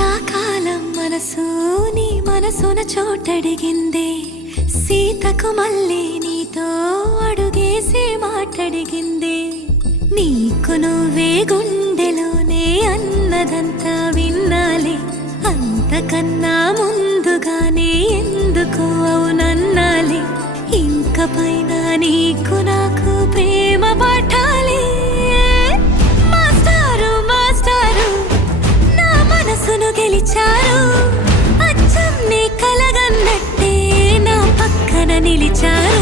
శీతాకాలం మనసు నీ మనసున చోటడిగిందే, సీతకు మళ్ళీ నీతో అడుగేసి మాటడిగిందే. నీకు నువ్వే గుండెలోనే అన్నదంతా విన్నాలే, అంతకన్నా ముందుగానే ఎందుకు అవునన్నాలే. ఇంక పైన నీకు నాకు ప్రేమ పాఠాలే. మాస్టారు మాస్టారు నా మనసును గెలిచారు, అచ్చం నీ కలగన్నట్టే నా పక్కన నిలిచారు.